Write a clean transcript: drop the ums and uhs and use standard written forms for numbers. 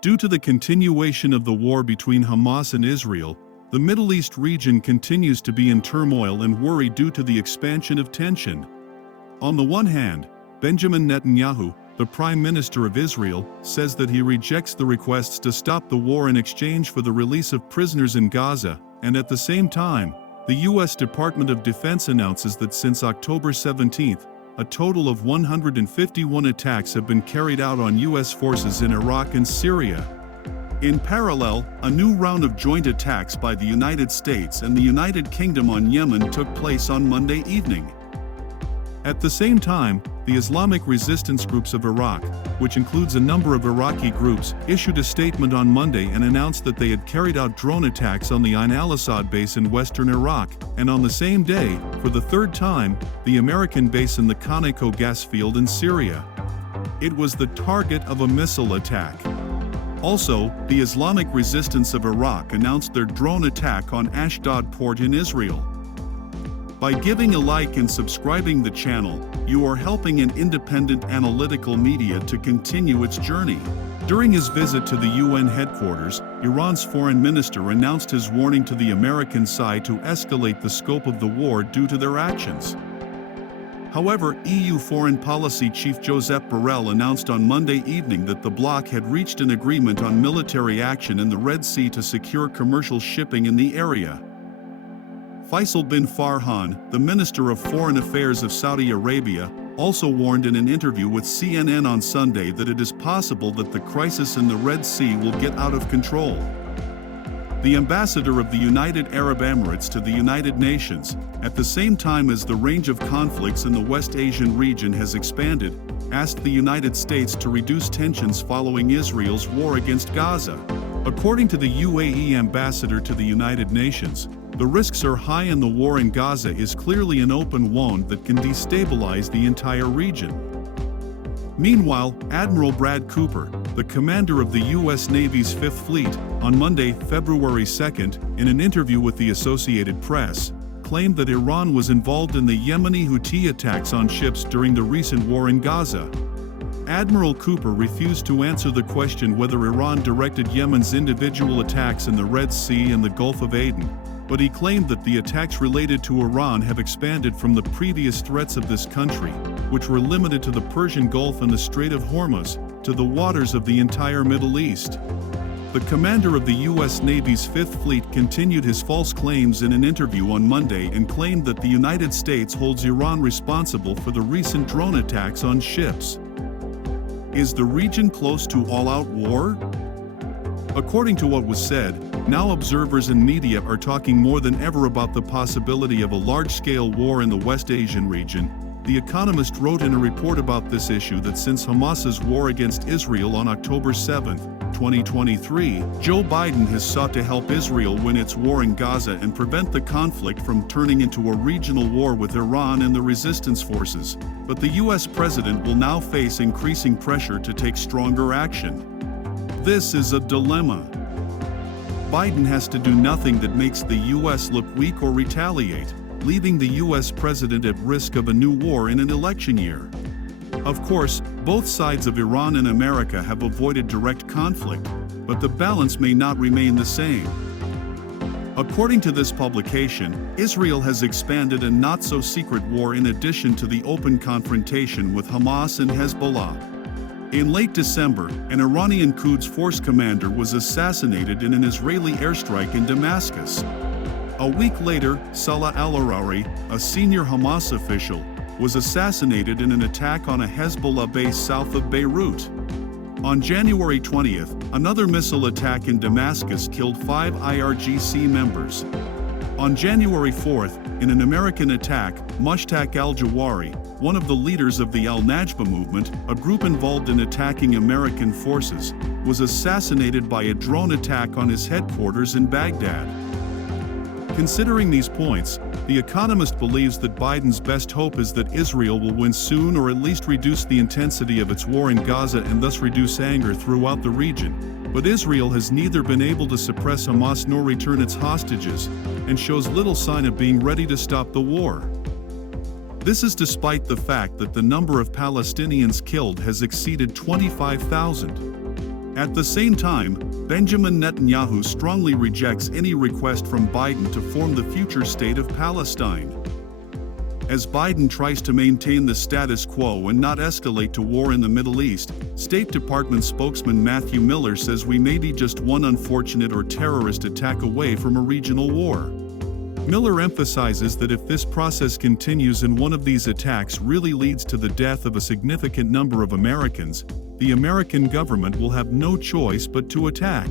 Due to the continuation of the war between Hamas and Israel, the Middle East region continues to be in turmoil and worry due to the expansion of tension. On the one hand, Benjamin Netanyahu, the Prime Minister of Israel, says that he rejects the requests to stop the war in exchange for the release of prisoners in Gaza, and at the same time, the U.S. Department of Defense announces that since October 17, a total of 151 attacks have been carried out on U.S. forces in Iraq and Syria. In parallel, a new round of joint attacks by the United States and the United Kingdom on Yemen took place on Monday evening. At the same time, the Islamic resistance groups of Iraq, which includes a number of Iraqi groups, issued a statement on Monday and announced that they had carried out drone attacks on the al-Asad base in western Iraq, and on the same day, for the third time, the American base in the Conoco gas field in Syria. It was the target of a missile attack. Also, the Islamic resistance of Iraq announced their drone attack on Ashdod port in Israel. By giving a like and subscribing the channel, you are helping an independent analytical media to continue its journey. During his visit to the UN headquarters, Iran's foreign minister announced his warning to the American side to escalate the scope of the war due to their actions. However, EU Foreign Policy Chief Josep Borrell announced on Monday evening that the bloc had reached an agreement on military action in the Red Sea to secure commercial shipping in the area. Faisal bin Farhan, the Minister of Foreign Affairs of Saudi Arabia, also warned in an interview with CNN on Sunday that it is possible that the crisis in the Red Sea will get out of control. The ambassador of the United Arab Emirates to the United Nations, at the same time as the range of conflicts in the West Asian region has expanded, asked the United States to reduce tensions following Israel's war against Gaza. According to the UAE ambassador to the United Nations, the risks are high and the war in Gaza is clearly an open wound that can destabilize the entire region. Meanwhile, Admiral Brad Cooper, the commander of the U.S. Navy's Fifth Fleet, on Monday, February 2nd, in an interview with the Associated Press, claimed that Iran was involved in the Yemeni Houthi attacks on ships during the recent war in Gaza. Admiral Cooper refused to answer the question whether Iran directed Yemen's individual attacks in the Red Sea and the Gulf of Aden, but he claimed that the attacks related to Iran have expanded from the previous threats of this country, which were limited to the Persian Gulf and the Strait of Hormuz, to the waters of the entire Middle East. The commander of the U.S. Navy's Fifth Fleet continued his false claims in an interview on Monday and claimed that the United States holds Iran responsible for the recent drone attacks on ships. Is the region close to all-out war? According to what was said, now observers and media are talking more than ever about the possibility of a large-scale war in the West Asian region. The Economist wrote in a report about this issue that since Hamas's war against Israel on October 7, 2023, Joe Biden has sought to help Israel win its war in Gaza and prevent the conflict from turning into a regional war with Iran and the resistance forces. But the U.S. president will now face increasing pressure to take stronger action. This is a dilemma. Biden has to do nothing that makes the U.S. look weak or retaliate, leaving the U.S. president at risk of a new war in an election year. Of course, both sides of Iran and America have avoided direct conflict, but the balance may not remain the same. According to this publication, Israel has expanded a not-so-secret war in addition to the open confrontation with Hamas and Hezbollah. In late December, an Iranian Quds Force commander was assassinated in an Israeli airstrike in Damascus. A week later, Saleh al-Arouri, a senior Hamas official, was assassinated in an attack on a Hezbollah base south of Beirut. On January 20th, another missile attack in Damascus killed 5 IRGC members. On January 4th, in an American attack, Mushtaq al-Jawari, one of the leaders of the al-Najba movement, a group involved in attacking American forces, was assassinated by a drone attack on his headquarters in Baghdad. Considering these points, The Economist believes that Biden's best hope is that Israel will win soon or at least reduce the intensity of its war in Gaza and thus reduce anger throughout the region. But Israel has neither been able to suppress Hamas nor return its hostages, and shows little sign of being ready to stop the war. This is despite the fact that the number of Palestinians killed has exceeded 25,000. At the same time, Benjamin Netanyahu strongly rejects any request from Biden to form the future state of Palestine. As Biden tries to maintain the status quo and not escalate to war in the Middle East, State Department spokesman Matthew Miller says we may be just one unfortunate or terrorist attack away from a regional war. Miller emphasizes that if this process continues and one of these attacks really leads to the death of a significant number of Americans, the American government will have no choice but to attack.